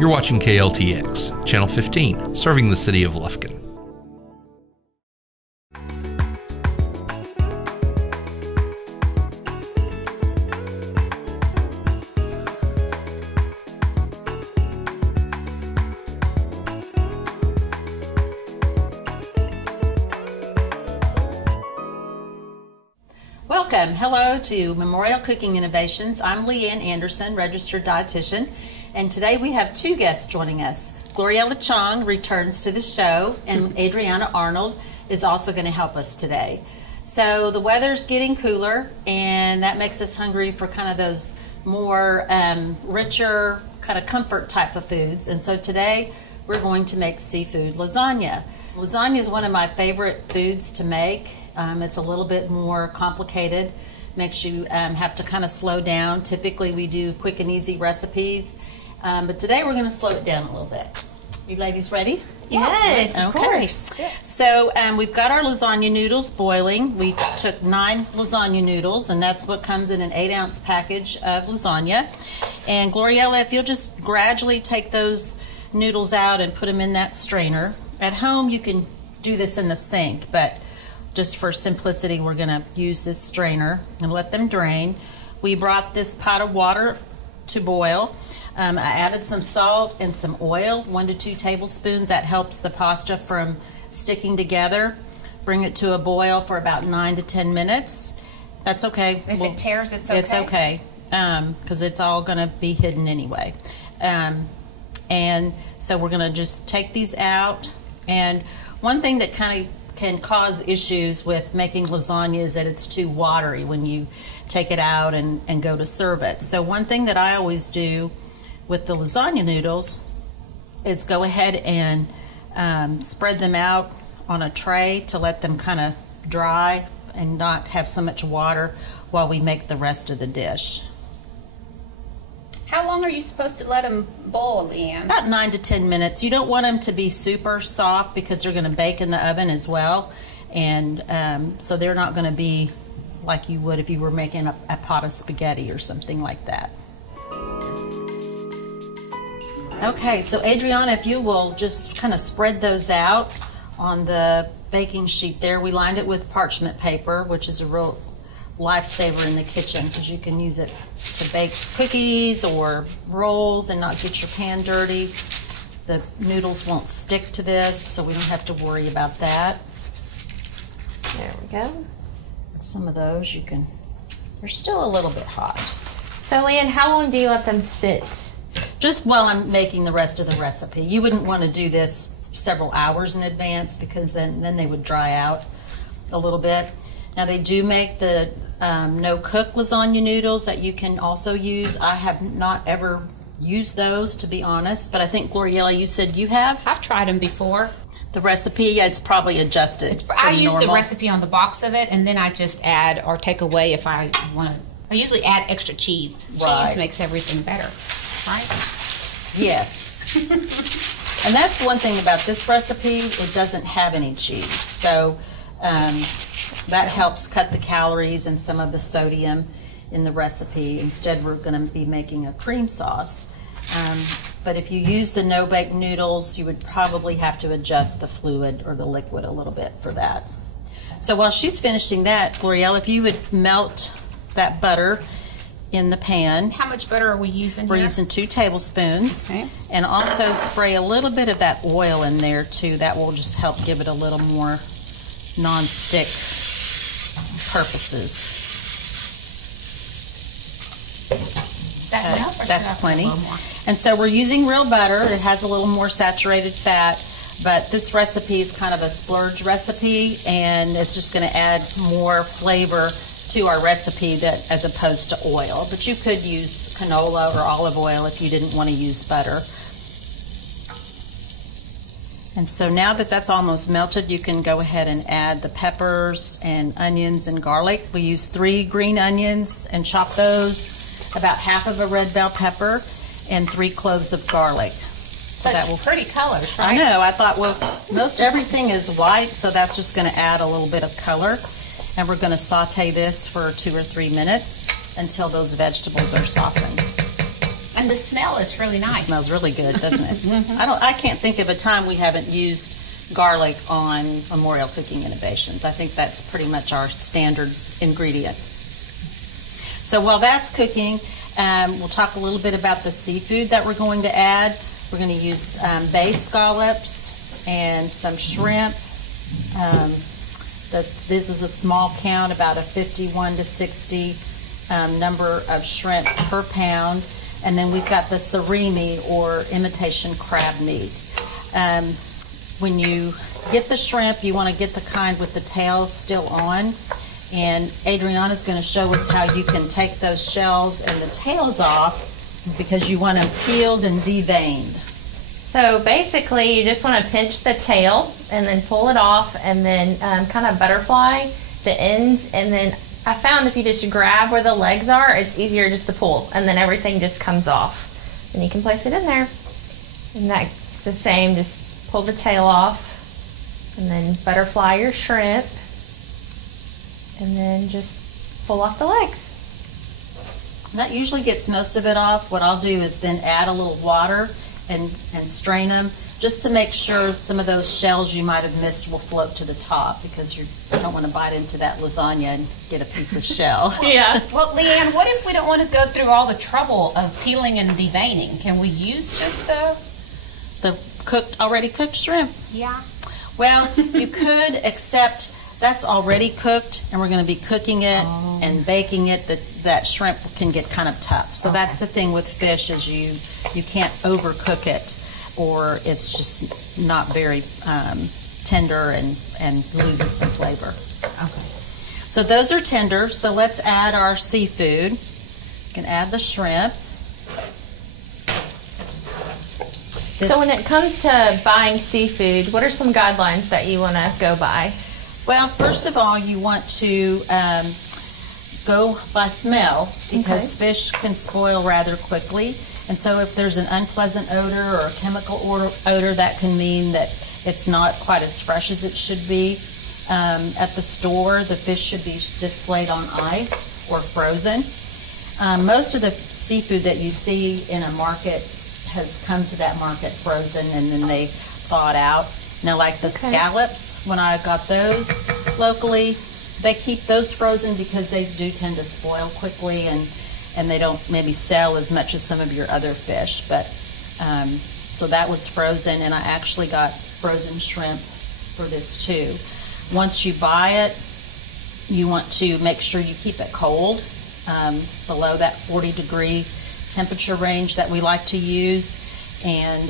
You're watching KLTX, Channel 15, serving the city of Lufkin. Welcome. Hello to Memorial Cooking Innovations. I'm Leanne Anderson, registered dietitian, and today we have two guests joining us. Gloriella Chong returns to the show, and Adriana Arnold is also going to help us today. So the weather's getting cooler, and that makes us hungry for kind of those more richer, kind of comfort type of foods. And so today we're going to make seafood lasagna. Lasagna is one of my favorite foods to make. It's a little bit more complicated, makes you have to kind of slow down. Typically we do quick and easy recipes, but today we're going to slow it down a little bit. You ladies ready? Yes, okay. Of course. Yeah. So we've got our lasagna noodles boiling. We took 9 lasagna noodles, and that's what comes in an 8-ounce package of lasagna. And Gloriella, if you'll just gradually take those noodles out and put them in that strainer. At home you can do this in the sink, but just for simplicity, we're going to use this strainer and let them drain. We brought this pot of water to boil. I added some salt and some oil, 1 to 2 tablespoons. That helps the pasta from sticking together. Bring it to a boil for about 9 to 10 minutes. That's okay. If it tears, it's okay? It's okay, because it's all going to be hidden anyway. And so we're going to just take these out. And one thing that kind of can cause issues with making lasagna is that it's too watery when you take it out and go to serve it. So one thing that I always do with the lasagna noodles is go ahead and spread them out on a tray to let them kind of dry and not have so much water while we make the rest of the dish. How long are you supposed to let them boil, Leanne? About 9 to 10 minutes. You don't want them to be super soft because they're going to bake in the oven as well. And so they're not going to be like you would if you were making a pot of spaghetti or something like that. Okay, so Adriana, if you will just kind of spread those out on the baking sheet there. We lined it with parchment paper, which is a real lifesaver in the kitchen because you can use it to bake cookies or rolls and not get your pan dirty. The noodles won't stick to this, so we don't have to worry about that. There we go. And some of those you can, they're still a little bit hot. So Leanne, how long do you let them sit? Just while I'm making the rest of the recipe. You wouldn't want to do this several hours in advance because then they would dry out a little bit. Now they do make the no-cook lasagna noodles that you can also use. I have not ever used those, to be honest, but I think, Gloriella, you said you have? I've tried them before. The recipe, yeah, it's probably adjusted. I use the recipe on the box of it, and then I just add or take away if I want to. I usually add extra cheese. Right. Cheese makes everything better, right? Yes. And that's one thing about this recipe, it doesn't have any cheese. So that helps cut the calories and some of the sodium in the recipe. Instead, we're going to be making a cream sauce. But if you use the no-bake noodles, you would probably have to adjust the fluid or the liquid a little bit for that. So while she's finishing that, Gloriella, if you would melt that butter in the pan. How much butter are we using here? We're using 2 tablespoons. Okay. And also spray a little bit of that oil in there too. That will just help give it a little more non-stick purposes. That's plenty. And so we're using real butter. It has a little more saturated fat, but this recipe is kind of a splurge recipe, and it's just going to add more flavor to our recipe that as opposed to oil. But you could use canola or olive oil if you didn't want to use butter. And so now that that's almost melted, you can go ahead and add the peppers and onions and garlic. We use 3 green onions and chop those, about half of a red bell pepper, and 3 cloves of garlic. So that will pretty colors, right? I know. I thought, well, most everything is white, so that's just going to add a little bit of color. And we're going to saute this for 2 or 3 minutes until those vegetables are softened. And the smell is really nice. It smells really good, doesn't it? I can't think of a time we haven't used garlic on Memorial Cooking Innovations. I think that's pretty much our standard ingredient. So while that's cooking, we'll talk a little bit about the seafood that we're going to add. We're going to use bay scallops and some shrimp. This is a small count, about a 51 to 60 number of shrimp per pound. And then we've got the surimi, or imitation crab meat. When you get the shrimp, you want to get the kind with the tail still on. And Adriana's going to show us how you can take those shells and the tails off, because you want them peeled and deveined. So basically, you just want to pinch the tail and then pull it off, and then kind of butterfly the ends. And then I found if you just grab where the legs are, it's easier just to pull, and then everything just comes off. And you can place it in there. And that's the same, just pull the tail off, and then butterfly your shrimp, and then just pull off the legs. That usually gets most of it off. What I'll do is then add a little water and strain them, just to make sure some of those shells you might have missed will float to the top, because you don't want to bite into that lasagna and get a piece of shell. Yeah. Well, Leanne, what if we don't want to go through all the trouble of peeling and deveining? Can we use just The already cooked shrimp? Yeah. Well, you could, except that's already cooked, and we're going to be cooking it and baking it. That shrimp can get kind of tough. So that's the thing with fish, is you can't overcook it, or it's just not very tender and loses some flavor. Okay. So those are tender. So let's add our seafood. You can add the shrimp. So when it comes to buying seafood, what are some guidelines that you want to go by? Well, first of all, you want to go by smell, because fish can spoil rather quickly. And so if there's an unpleasant odor or a chemical odor, that can mean that it's not quite as fresh as it should be. At the store, the fish should be displayed on ice or frozen. Most of the seafood that you see in a market has come to that market frozen, and then they thawed out. Now, like the scallops, when I got those locally, they keep those frozen because they do tend to spoil quickly, and they don't maybe sell as much as some of your other fish. But so that was frozen, and I actually got frozen shrimp for this too. Once you buy it, you want to make sure you keep it cold, below that 40-degree temperature range that we like to use. And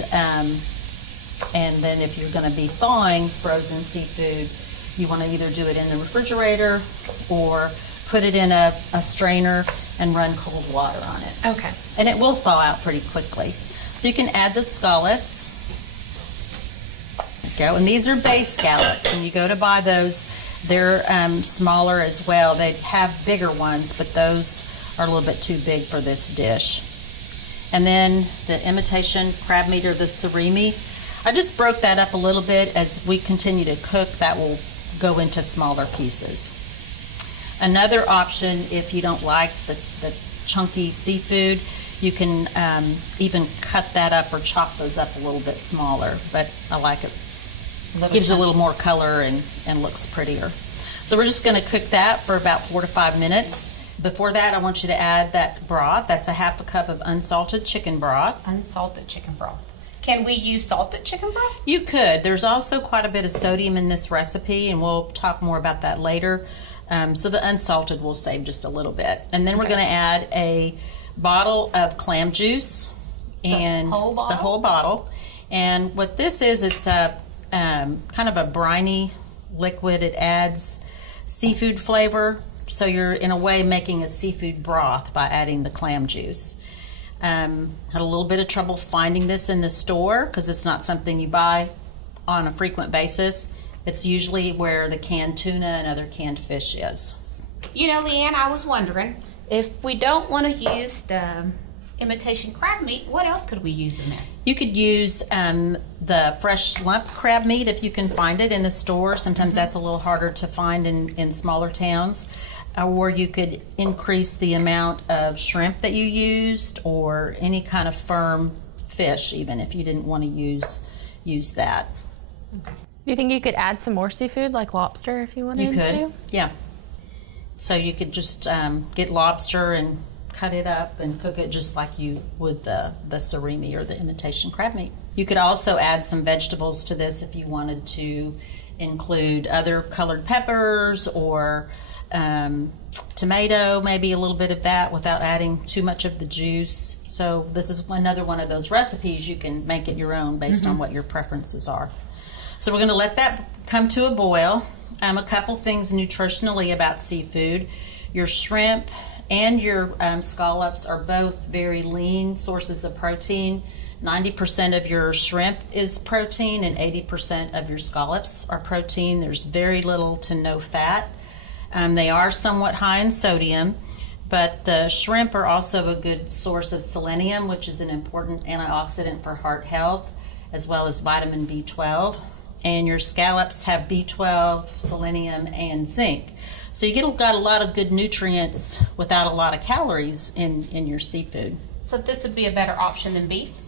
then if you're going to be thawing frozen seafood, you want to either do it in the refrigerator or put it in a strainer and run cold water on it. Okay. And it will thaw out pretty quickly. So you can add the scallops. There you go. And these are bay scallops. When you go to buy those, they're smaller as well. They have bigger ones, but those are a little bit too big for this dish. And then the imitation crab meat, or the surimi, I just broke that up a little bit. As we continue to cook, that will go into smaller pieces. Another option, if you don't like the chunky seafood, you can even cut that up or chop those up a little bit smaller. But I like it. It gives you a little more color and looks prettier. So we're just going to cook that for about 4 to 5 minutes. Before that, I want you to add that broth. That's a half a cup of unsalted chicken broth. Unsalted chicken broth. Can we use salted chicken broth? You could. There's also quite a bit of sodium in this recipe, and we'll talk more about that later. So the unsalted will save just a little bit. And then we're going to add a bottle of clam juice. And the whole bottle? The whole bottle. And what this is, it's a kind of a briny liquid. It adds seafood flavor. So you're, in a way, making a seafood broth by adding the clam juice. Had a little bit of trouble finding this in the store because it's not something you buy on a frequent basis. It's usually where the canned tuna and other canned fish is. You know, Leanne, I was wondering, if we don't want to use the imitation crab meat, what else could we use in there? You could use the fresh lump crab meat if you can find it in the store. Sometimes that's a little harder to find in smaller towns. or you could increase the amount of shrimp that you used, or any kind of firm fish, even if you didn't want to use that. Do you think you could add some more seafood, like lobster, if you wanted to? You could, yeah. So you could just get lobster and cut it up and cook it just like you would the surimi or the imitation crab meat. You could also add some vegetables to this if you wanted to include other colored peppers or tomato, maybe a little bit of that without adding too much of the juice. So this is another one of those recipes you can make it your own based on what your preferences are. So we're going to let that come to a boil. A couple things nutritionally about seafood. Your shrimp and your scallops are both very lean sources of protein. 90% of your shrimp is protein and 80% of your scallops are protein. There's very little to no fat. They are somewhat high in sodium, but the shrimp are also a good source of selenium, which is an important antioxidant for heart health, as well as vitamin B12. And your scallops have B12, selenium, and zinc. So you got a lot of good nutrients without a lot of calories in your seafood. So this would be a better option than beef?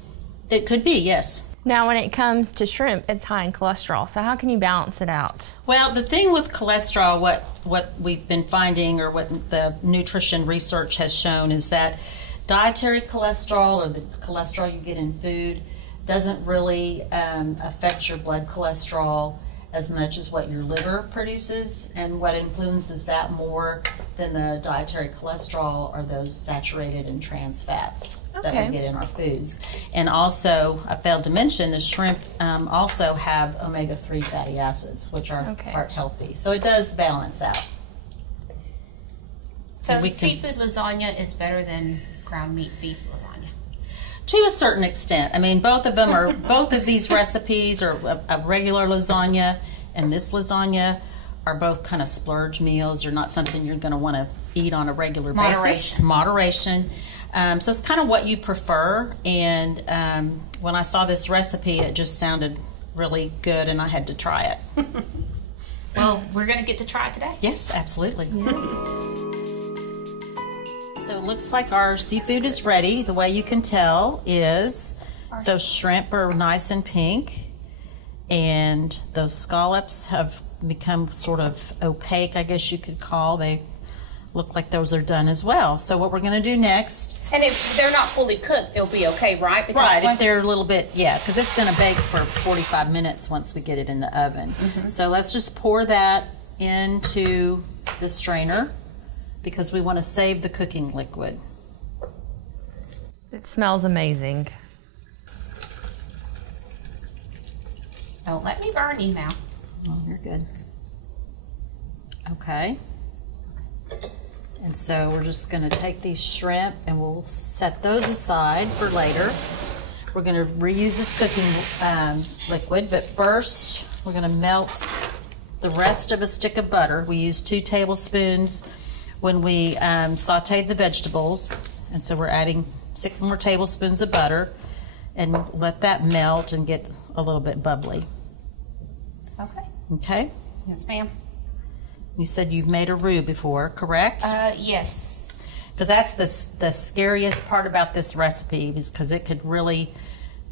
It could be, yes. Now, when it comes to shrimp, it's high in cholesterol. So how can you balance it out? Well, the thing with cholesterol, what we've been finding, or what the nutrition research has shown, is that dietary cholesterol, or the cholesterol you get in food, doesn't really affect your blood cholesterol as much as what your liver produces, and what influences that more than the dietary cholesterol are those saturated and trans fats that we get in our foods. And also, I failed to mention, the shrimp also have omega-3 fatty acids, which are heart healthy. So it does balance out. So seafood lasagna is better than ground meat beef lasagna? To a certain extent. I mean, both of these recipes, or a regular lasagna and this lasagna, are both kind of splurge meals. They're not something you're going to want to eat on a regular basis. Moderation. So it's kind of what you prefer. And when I saw this recipe, it just sounded really good, and I had to try it. Well, we're going to get to try it today? Yes, absolutely. Yes. So it looks like our seafood is ready. The way you can tell is those shrimp are nice and pink, and those scallops have become sort of opaque, I guess you could call. They look like those are done as well. So what we're going to do next... And if they're not fully cooked, it'll be okay, right? Because right, if they're a little bit, yeah, because it's going to bake for 45 minutes once we get it in the oven. So let's just pour that into the strainer, because we want to save the cooking liquid. It smells amazing. Don't let me burn you now. Oh, you're good. Okay. And so we're just going to take these shrimp and we'll set those aside for later. We're going to reuse this cooking liquid, but first we're going to melt the rest of a stick of butter. We used 2 tablespoons when we sauteed the vegetables, and so we're adding 6 more tablespoons of butter, and let that melt and get a little bit bubbly. Okay. Okay? Yes, ma'am. You said you've made a roux before, correct? Yes. Because that's the scariest part about this recipe, is because it could really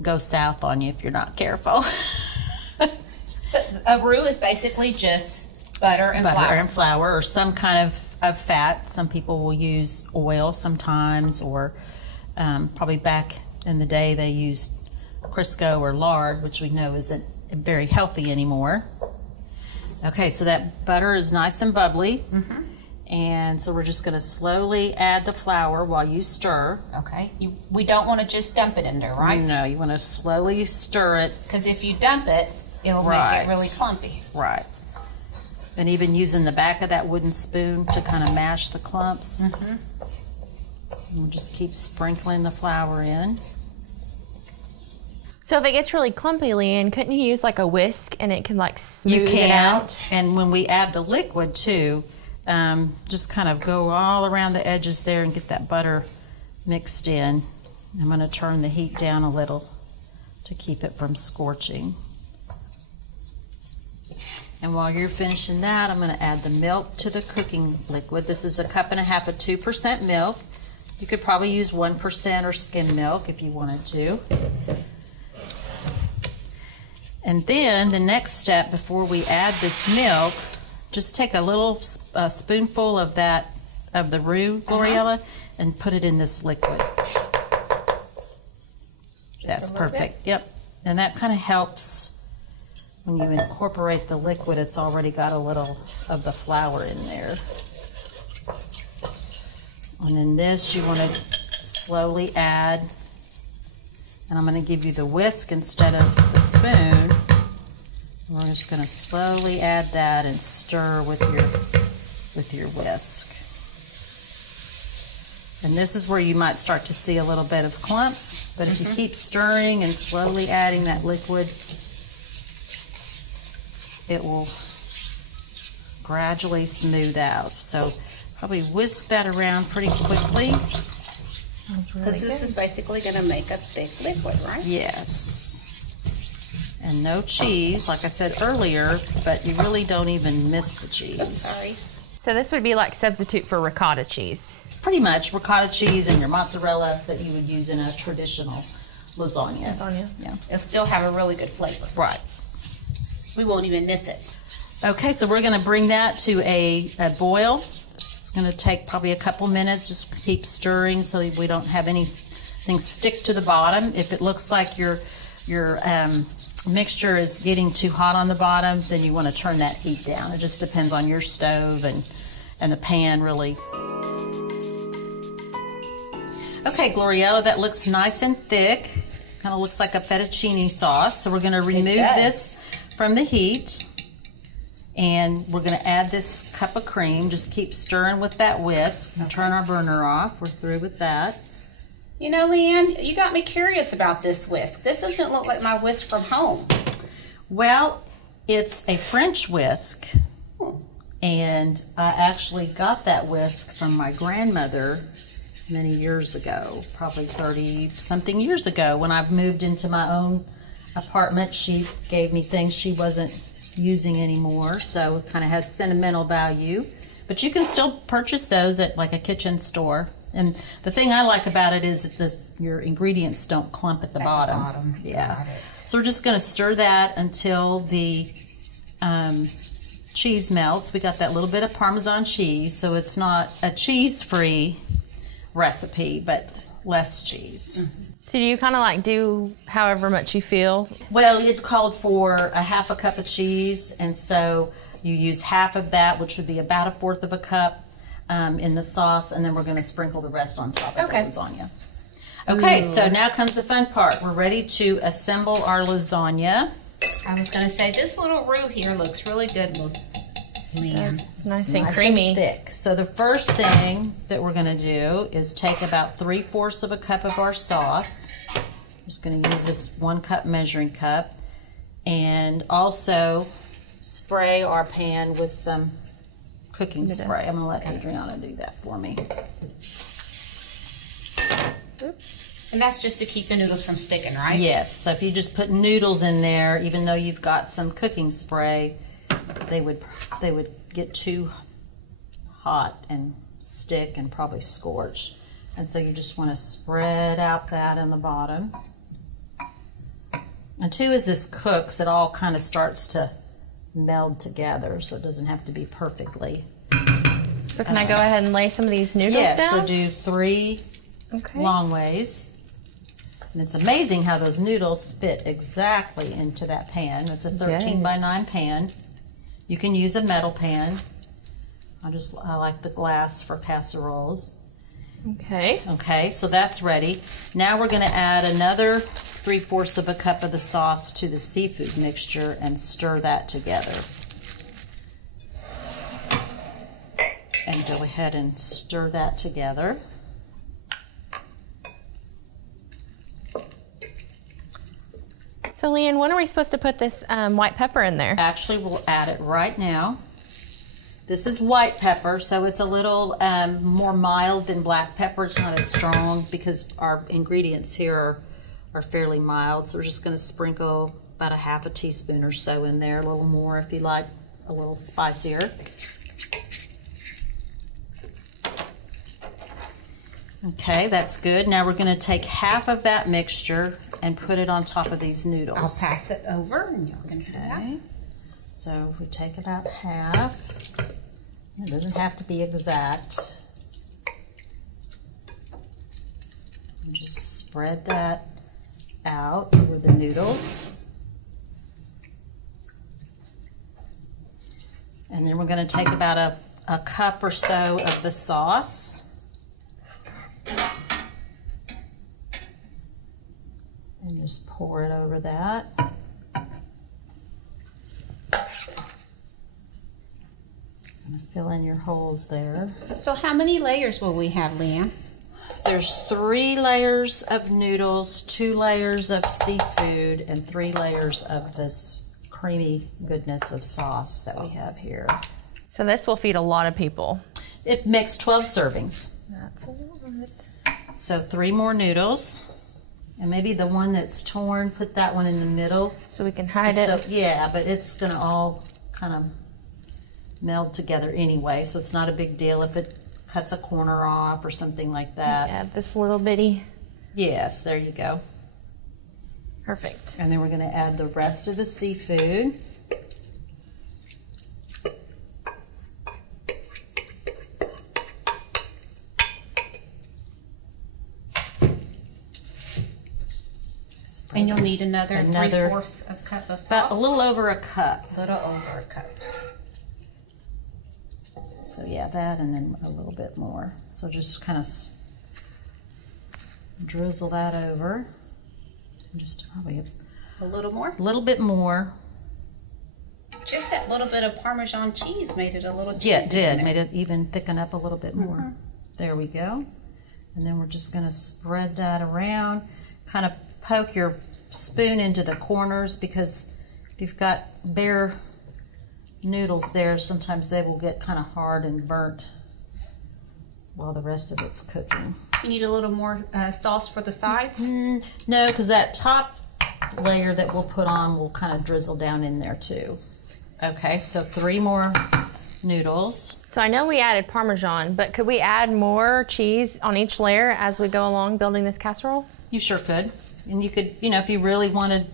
go south on you if you're not careful. So a roux is basically just butter and flour. Butter and flour, or some kind of fat. Some people will use oil sometimes, or probably back in the day they used Crisco or lard, which we know isn't very healthy anymore. Okay, so that butter is nice and bubbly. And so we're just going to slowly add the flour while you stir. Okay. We don't want to just dump it in there, right? No, you want to slowly stir it. Because if you dump it, it'll make it really clumpy. Right. And even using the back of that wooden spoon to kind of mash the clumps. And we'll just keep sprinkling the flour in. So if it gets really clumpy, Leanne, couldn't you use like a whisk and it can like smooth it out? And when we add the liquid too, just kind of go all around the edges there and get that butter mixed in. I'm going to turn the heat down a little to keep it from scorching. And while you're finishing that, I'm going to add the milk to the cooking liquid. This is 1.5 cups of 2% milk. You could probably use 1% or skim milk if you wanted to. And then the next step before we add this milk, just take a little spoonful of the roux, Gloriella, and put it in this liquid. That's perfect. Yep. And that kind of helps when you incorporate the liquid. It's already got a little of the flour in there. And then this you want to slowly add. And I'm going to give you the whisk instead of the spoon. We're just going to slowly add that and stir with your whisk. And this is where you might start to see a little bit of clumps, but if you keep stirring and slowly adding that liquid, it will gradually smooth out. So probably whisk that around pretty quickly. Because this is basically going to make a thick liquid, right? Yes. And no cheese, like I said earlier, but you really don't even miss the cheese. Sorry. So this would be like substitute for ricotta cheese. Pretty much ricotta cheese and your mozzarella that you would use in a traditional lasagna. Lasagna. Yeah. It'll still have a really good flavor. Right. We won't even miss it. Okay, so we're going to bring that to a boil. It's going to take probably a couple minutes. Just keep stirring so we don't have anything stick to the bottom. If it looks like your mixture is getting too hot on the bottom, then you want to turn that heat down. It just depends on your stove and the pan, really. Okay, Gloriella, that looks nice and thick. Kind of looks like a fettuccine sauce. So we're going to remove this from the heat. And we're going to add this cup of cream. Just keep stirring with that whisk. And turn our burner off. We're through with that. You know, Leanne, you got me curious about this whisk. This doesn't look like my whisk from home. Well, it's a French whisk. And I actually got that whisk from my grandmother many years ago, probably 30-something years ago. When I moved into my own apartment, she gave me things she wasn't using anymore, so it kind of has sentimental value. But you can still purchase those at like a kitchen store. And the thing I like about it is that your ingredients don't clump at the bottom. Yeah. So we're just going to stir that until the cheese melts. We got that little bit of Parmesan cheese, so it's not a cheese-free recipe, but less cheese. So do you kind of like do however much you feel? Well, it called for 1/2 cup of cheese, and so you use half of that, which would be about 1/4 cup in the sauce, and then we're going to sprinkle the rest on top of the lasagna. Okay, so now comes the fun part. We're ready to assemble our lasagna. I was going to say, this little roux here looks really good, Leanne. It's nice and creamy. And thick. So the first thing that we're going to do is take about 3/4 cup of our sauce. I'm just going to use this 1 cup measuring cup, and also spray our pan with some cooking spray. I'm going to let Adriana do that for me. Oops. And that's just to keep the noodles from sticking, right? Yes. So if you just put noodles in there, even though you've got some cooking spray, they would get too hot and stick and probably scorch. And so you just want to spread out that in the bottom. And too, as this cooks, it all kind of starts to meld together, so it doesn't have to be perfectly. So can I go ahead and lay some of these noodles down? Yes, so do 3 long ways. And it's amazing how those noodles fit exactly into that pan. It's a 13 by 9 pan. You can use a metal pan. I like the glass for casseroles. Okay. Okay, so that's ready. Now we're going to add another 3/4 cup of the sauce to the seafood mixture and stir that together. And go ahead and stir that together. So Leanne, when are we supposed to put this white pepper in there? Actually, we'll add it right now. This is white pepper, so it's a little more mild than black pepper. It's not as strong because our ingredients here are fairly mild. So we're just going to sprinkle about 1/2 teaspoon or so in there, a little more if you like a little spicier. Okay, that's good. Now we're going to take half of that mixture and put it on top of these noodles. I'll pass it over and y'all can do that. So if we take about half, it doesn't have to be exact. And just spread that out over the noodles. And then we're going to take about a cup or so of the sauce. And just pour it over that. Gonna fill in your holes there. So how many layers will we have, Leanne? There's 3 layers of noodles, 2 layers of seafood, and 3 layers of this creamy goodness of sauce that we have here. So this will feed a lot of people. It makes 12 servings. That's a lot. So 3 more noodles. And maybe the one that's torn, put that one in the middle. So we can hide it. So, yeah, but it's going to all kind of meld together anyway, so it's not a big deal if it cuts a corner off or something like that. Add this little bitty. Yes, there you go. Perfect. And then we're going to add the rest of the seafood. And you'll need another 3/4 of cup of sauce? About a little over a cup. A little over a cup. So yeah, that and then a little bit more. So just kind of drizzle that over. Just probably A little more? a little bit more. Just that little bit of Parmesan cheese made it a little cheesy. Yeah, it did. Made it even thicken up a little bit more. There we go. And then we're just going to spread that around. Kind of poke your spoon into the corners, because if you've got bare noodles there, sometimes they will get kind of hard and burnt while the rest of it's cooking. You need a little more sauce for the sides? No, because that top layer that we'll put on will kind of drizzle down in there too. Okay, so 3 more noodles. So I know we added Parmesan, but could we add more cheese on each layer as we go along building this casserole? You sure could. And you could, you know, if you really wanted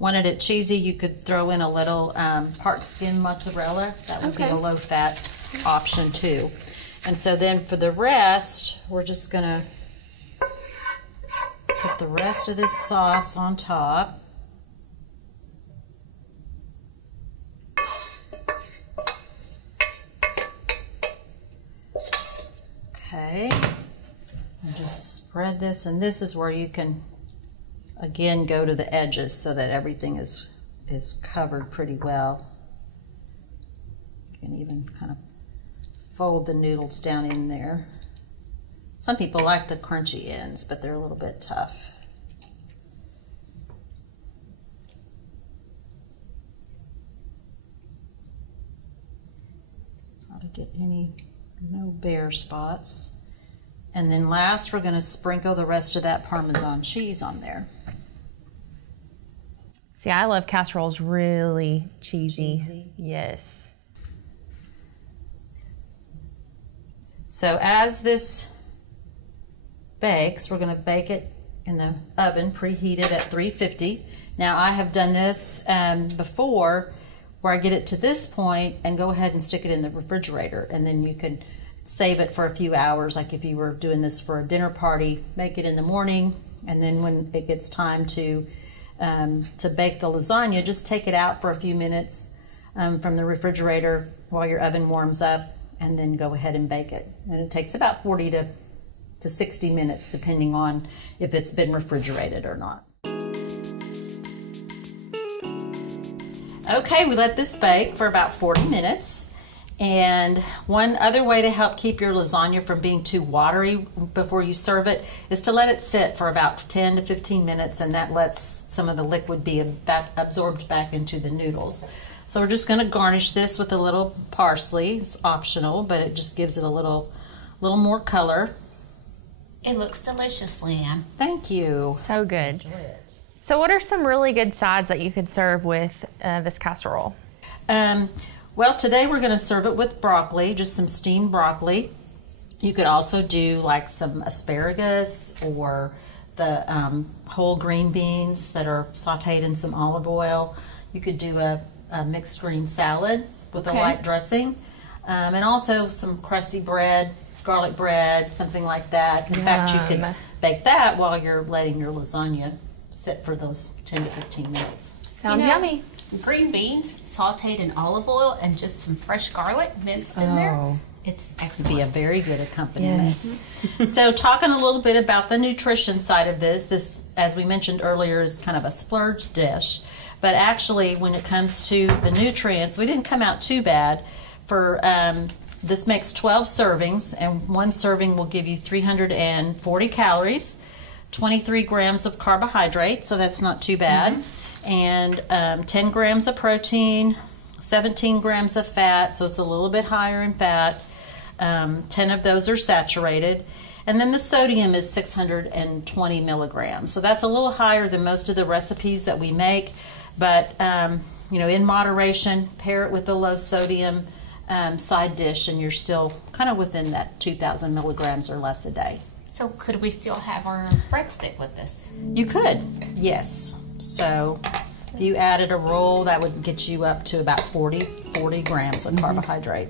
it cheesy, you could throw in a little part skim mozzarella. That would be a low-fat option too. And so then for the rest, we're just going to put the rest of this sauce on top. Okay. And just spread this, and this is where you can again go to the edges so that everything is covered pretty well. You can even kind of fold the noodles down in there. Some people like the crunchy ends, but they're a little bit tough. Not to get no bare spots. And then last, we're going to sprinkle the rest of that Parmesan cheese on there. See, I love casseroles really cheesy. Yes. So as this bakes, we're going to bake it in the oven, preheated at 350. Now I have done this before, where I get it to this point and go ahead and stick it in the refrigerator, and then you can save it for a few hours. Like if you were doing this for a dinner party, make it in the morning, and then when it gets time to bake the lasagna, just take it out for a few minutes from the refrigerator while your oven warms up, and then go ahead and bake it. And it takes about 40 to 60 minutes, depending on if it's been refrigerated or not. Okay, we let this bake for about 40 minutes. And one other way to help keep your lasagna from being too watery before you serve it is to let it sit for about 10 to 15 minutes, and that lets some of the liquid be absorbed back into the noodles. So we're just going to garnish this with a little parsley. It's optional, but it just gives it a little more color. It looks delicious, Leanne. Thank you. So good. So what are some really good sides that you could serve with this casserole? Well, today we're going to serve it with broccoli, just some steamed broccoli. You could also do like some asparagus or the whole green beans that are sauteed in some olive oil. You could do a mixed green salad with a light dressing, and also some crusty bread, garlic bread, something like that. In fact, you could bake that while you're letting your lasagna sit for those 10 to 15 minutes. Sounds yummy. Green beans sauteed in olive oil and just some fresh garlic minced in there. It's excellent. Be a very good accompaniment. So talking a little bit about the nutrition side of this, as we mentioned earlier, is kind of a splurge dish. But actually, when it comes to the nutrients, we didn't come out too bad. This makes 12 servings, and one serving will give you 340 calories, 23 grams of carbohydrate, so that's not too bad, and 10 grams of protein, 17 grams of fat, so it's a little bit higher in fat. 10 of those are saturated. And then the sodium is 620 milligrams. So that's a little higher than most of the recipes that we make. But, in moderation, pair it with a low sodium side dish, and you're still kind of within that 2,000 milligrams or less a day. So could we still have our breadstick with this? You could, yes. So if you added a roll, that would get you up to about 40 grams of carbohydrate.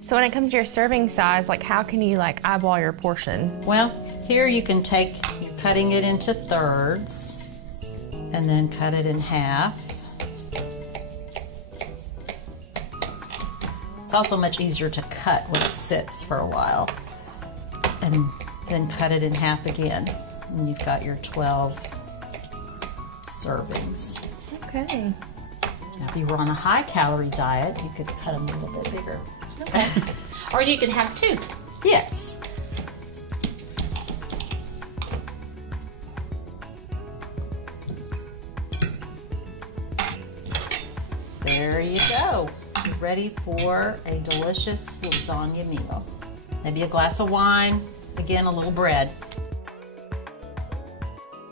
So when it comes to your serving size, like how can you like eyeball your portion? Well, here you can you're cutting it into thirds and then cut it in half. It's also much easier to cut when it sits for a while, and then cut it in half again. And you've got your 12 servings. Okay. Now, if you were on a high-calorie diet, you could cut them a little bit bigger. Okay. Or you could have two. Yes. There you go. You're ready for a delicious lasagna meal. Maybe a glass of wine, again, a little bread.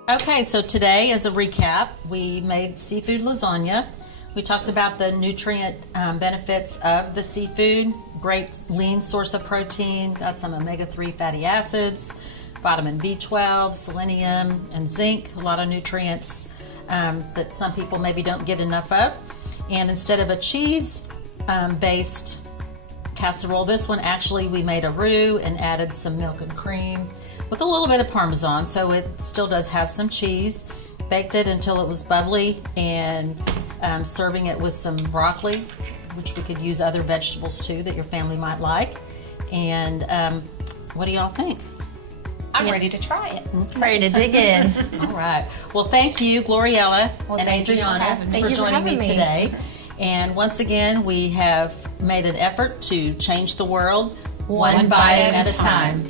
Okay, so today, as a recap, we made seafood lasagna. We talked about the nutrient benefits of the seafood. Great lean source of protein, got some omega-3 fatty acids, vitamin B12, selenium, and zinc, a lot of nutrients that some people maybe don't get enough of. And instead of a cheese-based casserole, this one actually we made a roux and added some milk and cream with a little bit of Parmesan, so it still does have some cheese. Baked it until it was bubbly, and serving it with some broccoli, which we could use other vegetables too that your family might like. And what do y'all think? I'm ready to try it. Okay. Ready to dig in. All right. Well, thank you, Gloriella and Adriana, for joining me today. And once again, we have made an effort to change the world one bite at a time.